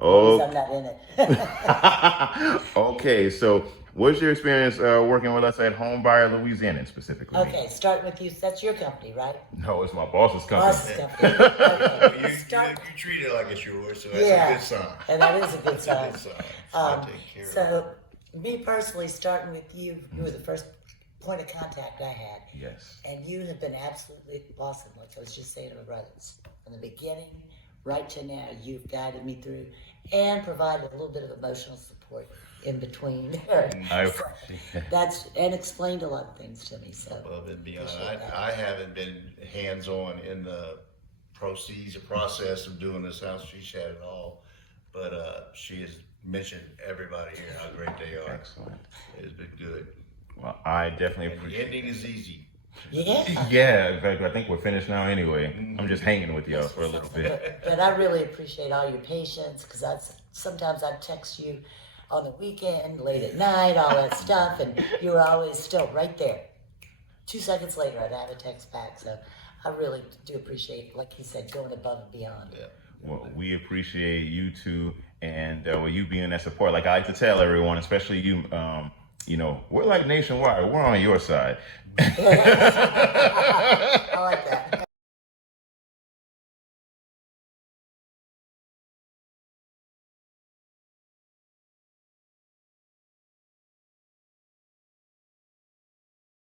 Oh, I'm not in it. okay. So, what's your experience working with us at Home Buyer Louisiana specifically? Okay, starting with you. That's your company, right? No, it's my boss's company. Boss's company. Well, Okay. you treat it like it's yours, so that's Yeah, a good sign. and that is a good That's sign. a good sign. I take care of it. So, me personally, starting with you, you were the first point of contact I had. Yes. And you have been absolutely awesome, like I was just saying to my brothers. From the beginning right to now, you've guided me through and provided a little bit of emotional support in between. I So that's and explained a lot of things to me. So Above and beyond. appreciate that. I haven't been hands-on in the process of doing this house. She's had it all, but she has mentioned everybody here how great they are. Excellent. It's been good. Well, I definitely And the appreciate. ending is easy. Yeah. Yeah, in fact, I think we're finished now anyway. I'm just hanging with y'all for a little bit. But I really appreciate all your patience because sometimes I text you on the weekend, late at night, all that stuff, and you were always still right there. 2 seconds later, I'd have a text back. So I really do appreciate, like you said, going above and beyond. Yeah. Well, we appreciate you too, and you being that support. Like I like to tell everyone, especially you, you know, we're like nationwide. We're on your side. I like that.